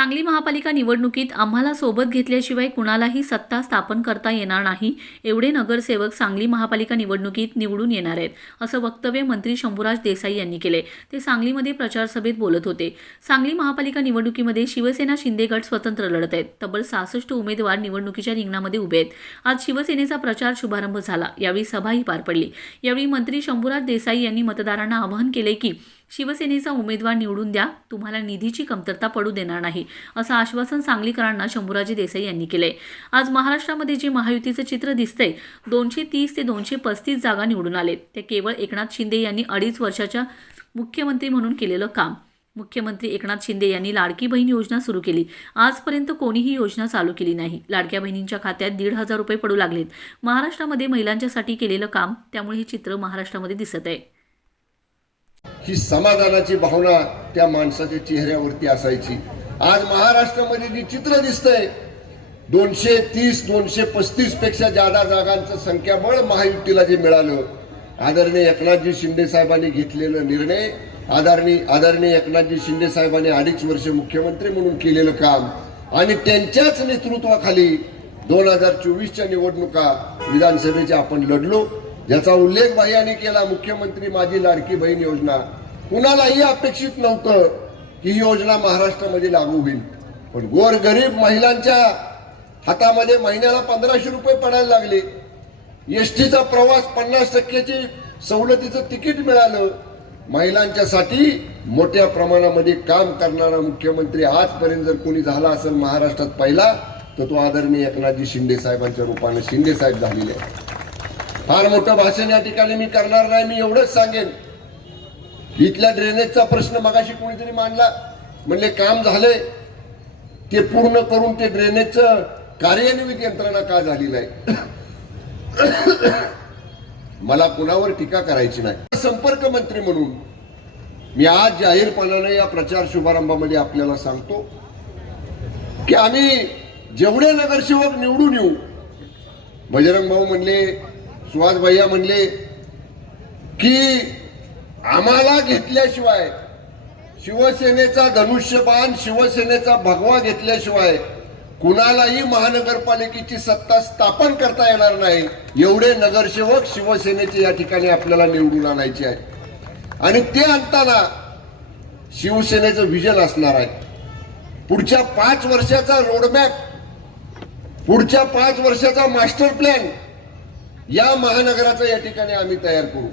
सांगली महापालिका निवडणुकीत आम्हाला सोबत घेतल्याशिवाय कुणालाही सत्ता स्थापन करता येणार नाही, एवढे नगरसेवक सांगली महापालिका निवडणुकीत निवडून येणार आहेत, असं वक्तव्य मंत्री शंभूराज देसाई यांनी केले। ते सांगलीमध्ये प्रचार सभेत बोलत होते। सांगली महापालिका निवडणुकीमध्ये शिवसेना शिंदे गट स्वतंत्र लढत आहेत। तब्बल 66 उमेदवार निवडणुकीच्या रिंगणामध्ये उभे आहेत। आज शिवसेनेचा प्रचार शुभारंभ झाला, यावेळी सभाही पार पडली। यावेळी मंत्री शंभूराज देसाई यांनी मतदारांना आवाहन केले की शिवसेनेचा उमेदवार निवडून द्या, तुम्हाला निधीची कमतरता पडू देणार नाही, असं आश्वासन सांगलीकरांना शंभूराज देसाई यांनी केले। आज महाराष्ट्रामध्ये जे महायुतीचं चित्र दिसतंय, 230 ते 235 जागा निवडून आलेत। ते केवळ एकनाथ शिंदे यांनी 2.5 वर्षाच्या मुख्यमंत्री म्हणून केलेलं काम। मुख्यमंत्री एकनाथ शिंदे यांनी लाडकी बहीण योजना सुरू केली। आजपर्यंत कोणीही योजना चालू केली नाही। लाडक्या बहिणींच्या खात्यात 1,500 रुपये पडू लागलेत। महाराष्ट्रामध्ये महिलांच्यासाठी केलेलं काम, त्यामुळे हे चित्र महाराष्ट्रामध्ये दिसत आहे। ही समाधानाची भावना त्या माणसाच्या चेहऱ्यावरती असायची। आज महाराष्ट्रामध्ये जे चित्र दिसतंय, 230-235 पेक्षा जादा जागांचं संख्याबळ महायुतीला जे मिळालं, आदरणीय एकनाथजी शिंदे साहेबांनी घेतलेला निर्णय, आदरणीय एकनाथजी शिंदे साहेबांनी 2.5 वर्ष मुख्यमंत्री म्हणून केलेलं काम आणि त्यांच्याच नेतृत्वाखाली 2024च्या निवडणुका विधानसभेच्या आपण लढलो, ज्याचा उल्लेख भाईंनी केला। मुख्यमंत्री माझी लाडकी बहीण योजना, कुणालाही अपेक्षित नव्हतं की ही योजना महाराष्ट्रामध्ये लागू होईल, पण गोरगरीब महिलांच्या हातामध्ये महिन्याला 1500 रुपये पडायला लागले। एसटीचा प्रवास 50% सवलतीचं तिकीट मिळालं। महिलांच्यासाठी मोठ्या प्रमाणामध्ये काम करणारा मुख्यमंत्री आजपर्यंत जर कोणी झाला असेल महाराष्ट्रात पहिला, तर तो आदरणीय एकनाथजी शिंदे साहेबांच्या रूपाने शिंदे साहेब झालेले आहेत। फार मोठं भाषण या ठिकाणी मी करणार नाही। मी एवढंच सांगेन, इथल्या ड्रेनेजचा प्रश्न मगाशी कोणीतरी मांडला, म्हणले काम झालंय, ते पूर्ण करून ते ड्रेनेजचं कार्यान्वित यंत्रणा का झाली नाही। मला कुणावर टीका करायची नाही। संपर्क मंत्री म्हणून मी आज जाहीरपणाने या प्रचार शुभारंभामध्ये आपल्याला सांगतो की आम्ही जेवढे नगरसेवक निवडून येऊ, बजरंग भाऊ म्हणले, सुहास भैया म्हणले की आम्हाला घेतल्याशिवाय, शिवसेनेचा धनुष्यबाण, शिवसेनेचा भगवा घेतल्याशिवाय कुणालाही महानगरपालिकेची सत्ता स्थापन करता येणार नाही। एवढे नगरसेवक शिवसेनेचे या ठिकाणी आपल्याला निवडून आणायचे आहे आणि ते आणताना शिवसेनेचं विजन असणार आहे। पुढच्या 5 वर्षाचा रोडमॅप, पुढच्या 5 वर्षाचा मास्टर प्लॅन या महानगराचा या ठिकाणी आम्ही तयार करू।